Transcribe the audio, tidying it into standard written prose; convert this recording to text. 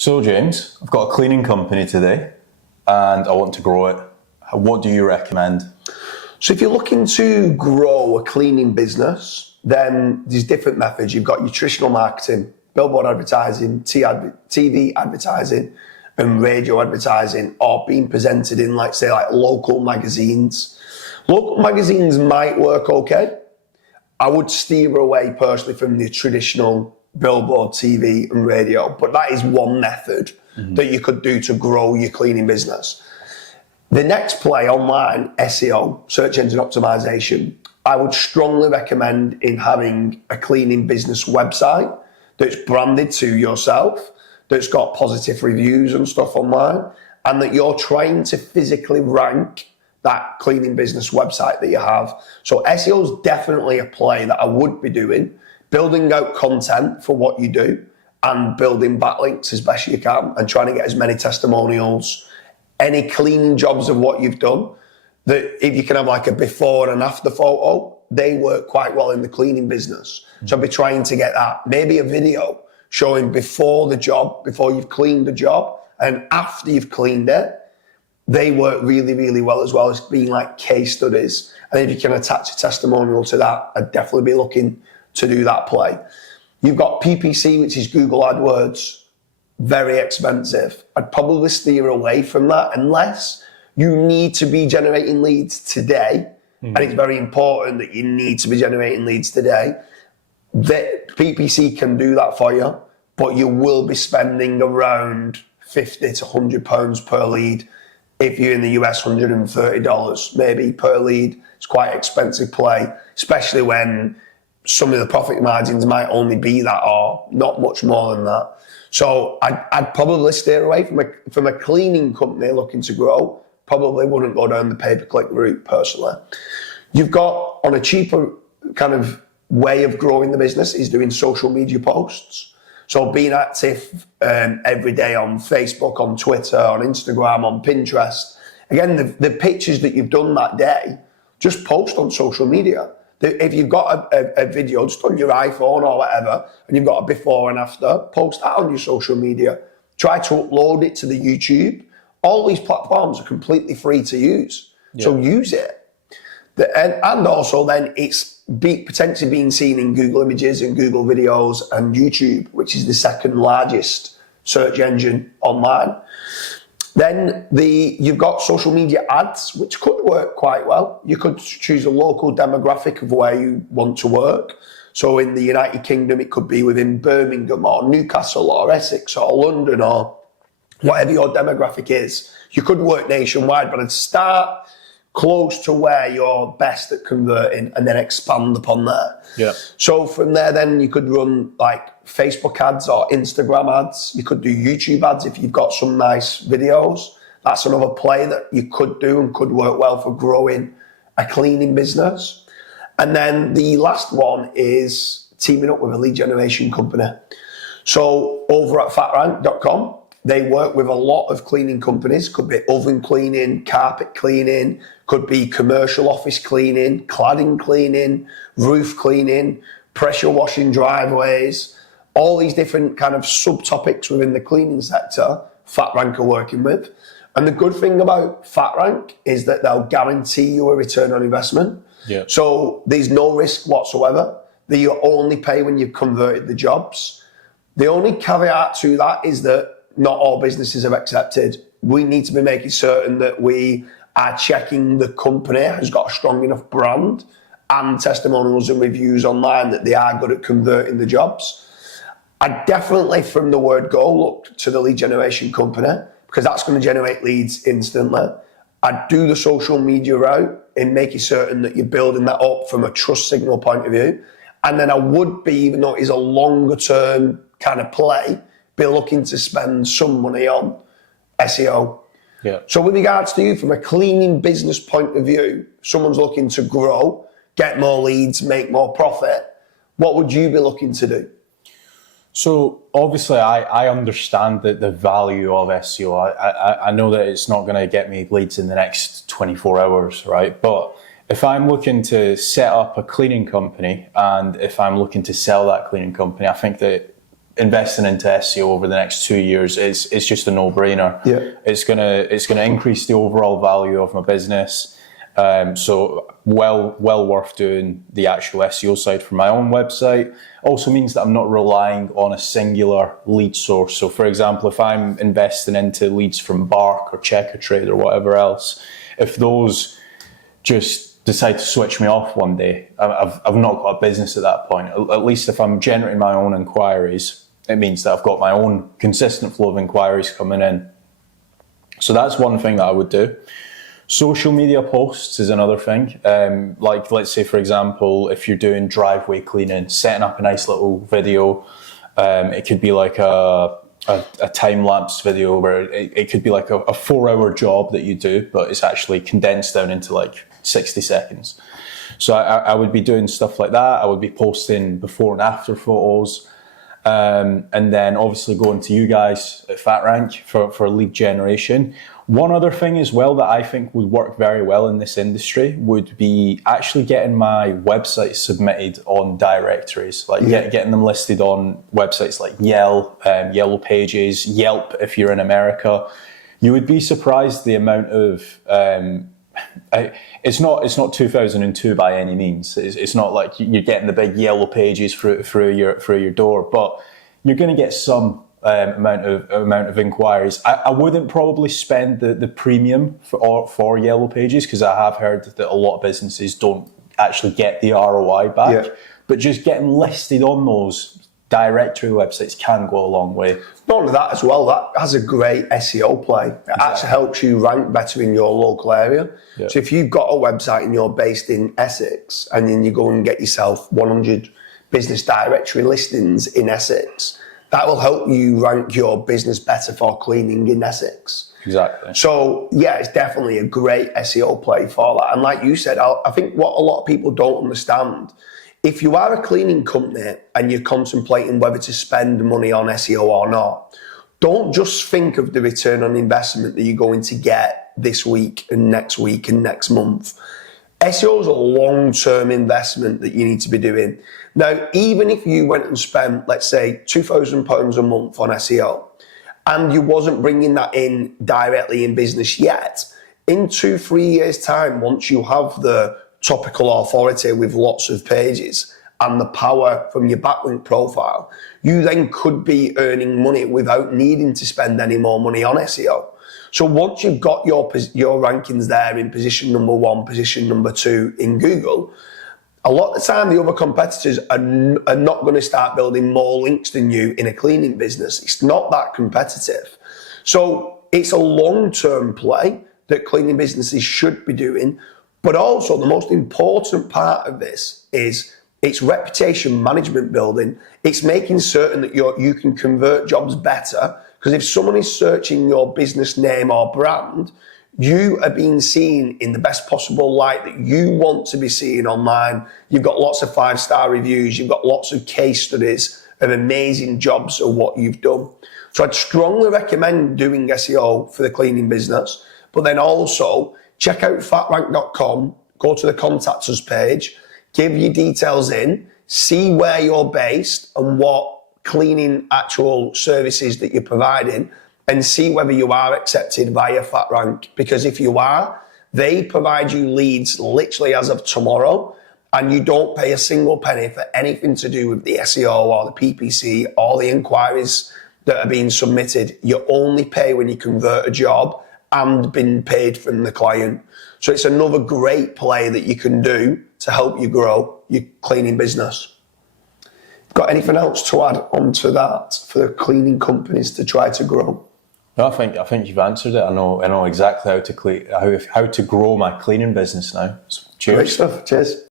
So James, I've got a cleaning company today and I want to grow it. What do you recommend? So if you're looking to grow a cleaning business, then there's different methods. You've got your traditional marketing, billboard advertising, TV advertising, and radio advertising, or being presented in like local magazines. Local magazines might work okay. I would steer away personally from the traditional billboard, TV and radio, but that is one method that you could do to grow your cleaning business. The next play online, SEO, search engine optimization, I would strongly recommend in having a cleaning business website that's branded to yourself, that's got positive reviews and stuff online, and that you're trying to physically rank that cleaning business website that you have. So SEO is definitely a play that I would be doing, building out content for what you do and building backlinks as best you can and trying to get as many testimonials, any cleaning jobs of what you've done, that if you can have like a before and after photo, they work quite well in the cleaning business. So I'll be trying to get that. Maybe a video showing before the job, before you've cleaned the job, and after you've cleaned it. They work really, really well as being like case studies. And if you can attach a testimonial to that, I'd definitely be looking to do that play. You've got PPC, which is Google AdWords, very expensive. I'd probably steer away from that unless you need to be generating leads today. And it's very important that you need to be generating leads today. The PPC can do that for you, but you will be spending around £50 to £100 per lead. If you're in the US, $130 maybe per lead. It's quite expensive play, especially when some of the profit margins might only be that or not much more than that. So I'd probably steer away from a cleaning company looking to grow. Probably wouldn't go down the pay-per-click route personally. You've got, on a cheaper kind of way of growing the business, is doing social media posts. So being active every day on Facebook, on Twitter, on Instagram, on Pinterest. Again, the pictures that you've done that day, just post on social media. If you've got a video just on your iPhone or whatever, and you've got a before and after, post that on your social media. Try to upload it to the YouTube. All these platforms are completely free to use. Yeah. So use it. And also then it's potentially being seen in Google Images and Google Videos and YouTube, which is the second largest search engine online. Then you've got social media ads, which could work quite well. You could choose a local demographic of where you want to work. So in the United Kingdom, it could be within Birmingham or Newcastle or Essex or London or whatever your demographic is. You could work nationwide, but I'd start close to where you're best at converting and then expand upon that. Yeah. So from there, then you could run like Facebook ads or Instagram ads. You could do YouTube ads if you've got some nice videos. That's another play that you could do and could work well for growing a cleaning business. And then the last one is teaming up with a lead generation company. So over at Fatrank.com, they work with a lot of cleaning companies. Could be oven cleaning, carpet cleaning, could be commercial office cleaning, cladding cleaning, roof cleaning, pressure washing driveways, all these different kind of subtopics within the cleaning sector Fatrank are working with. And the good thing about Fatrank is that they'll guarantee you a return on investment. Yeah. So there's no risk whatsoever. That you only pay when you've converted the jobs. The only caveat to that is that not all businesses have accepted. We need to be making certain that we are checking the company has got a strong enough brand and testimonials and reviews online that they are good at converting the jobs. I definitely, from the word go, look to the lead generation company because that's going to generate leads instantly. I'd do the social media route in making certain that you're building that up from a trust signal point of view. And then I would be, even though it is a longer term kind of play, be looking to spend some money on SEO. Yeah. So with regards to you, from a cleaning business point of view, someone's looking to grow, get more leads, make more profit, what would you be looking to do? So obviously I understand the value of SEO. I know that it's not going to get me leads in the next 24 hours, right? But if I'm looking to set up a cleaning company and if I'm looking to sell that cleaning company, I think that investing into SEO over the next 2 years is just a no-brainer. Yeah. It's gonna increase the overall value of my business. So well worth doing the actual SEO side for my own website. Also means that I'm not relying on a singular lead source. So for example, if I'm investing into leads from Bark or Checkertrade or whatever else, if those just decide to switch me off one day, I've not got a business at that point. At least if I'm generating my own inquiries, it means that I've got my own consistent flow of inquiries coming in. So that's one thing that I would do. Social media posts is another thing. Like, let's say, for example, if you're doing driveway cleaning, setting up a nice little video. It could be like a time-lapse video where it could be like a 4-hour job that you do, but it's actually condensed down into like 60 seconds. So I would be doing stuff like that. I would be posting before and after photos. And then obviously going to you guys at Fatrank for lead generation. One other thing as well that I think would work very well in this industry would be actually getting my website submitted on directories, like getting them listed on websites like Yellow Pages, Yelp if you're in America. You would be surprised the amount of it's not 2002 by any means. It's not like you're getting the big Yellow Pages through your door, but you're going to get some amount of inquiries. I wouldn't probably spend the premium for Yellow Pages, because I have heard that a lot of businesses don't actually get the ROI back. Yeah. But just getting listed on those directory websites can go a long way. Not only that as well, that has a great SEO play. It actually helps you rank better in your local area. Yeah. So if you've got a website and you're based in Essex, and then you go and get yourself 100 business directory listings in Essex, that will help you rank your business better for cleaning in Essex. Exactly. So yeah, it's definitely a great SEO play for that. And like you said, I think what a lot of people don't understand, if you are a cleaning company and you're contemplating whether to spend money on SEO or not, don't just think of the return on investment that you're going to get this week and next month. SEO is a long-term investment that you need to be doing. Now, even if you went and spent, let's say, £2,000 a month on SEO, and you wasn't bringing that in directly in business yet, in 2-3 years' time, once you have the topical authority with lots of pages and the power from your backlink profile, you then could be earning money without needing to spend any more money on SEO. So once you've got your rankings there in position number 1, position number 2 in Google, a lot of the time the other competitors are not going to start building more links than you in a cleaning business. It's not that competitive. So it's a long-term play that cleaning businesses should be doing. But also the most important part of this is it's reputation management building. It's making certain that you can convert jobs better. Because if someone is searching your business name or brand, you are being seen in the best possible light that you want to be seen online. You've got lots of 5-star reviews. You've got lots of case studies of amazing jobs of what you've done. So I'd strongly recommend doing SEO for the cleaning business. But then also check out fatrank.com, go to the contact us page, give your details in, see where you're based and what cleaning actual services that you're providing, and see whether you are accepted via Fatrank. Because if you are, they provide you leads literally as of tomorrow, and you don't pay a single penny for anything to do with the SEO or the PPC or the inquiries that are being submitted. You only pay when you convert a job and been paid from the client. So it's another great play that you can do to help you grow your cleaning business. Got anything else to add onto that for the cleaning companies to try to grow? No, I think you've answered it. I know exactly how to grow my cleaning business now. So cheers. Great stuff. Cheers.